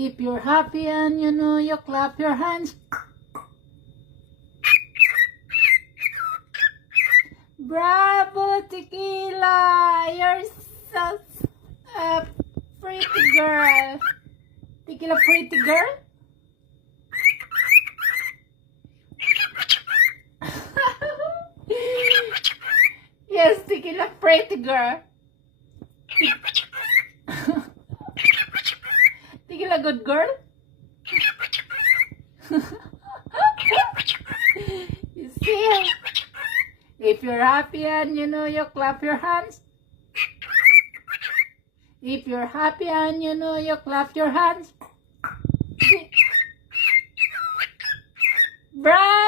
If you're happy and you know, you clap your hands. Bravo, Tequila! You're such a pretty girl. Tequila, pretty girl? Yes, Tequila, pretty girl. Tequila, good girl? You see? If you're happy and you know, you clap your hands. If you're happy and you know, you clap your hands. Bravo!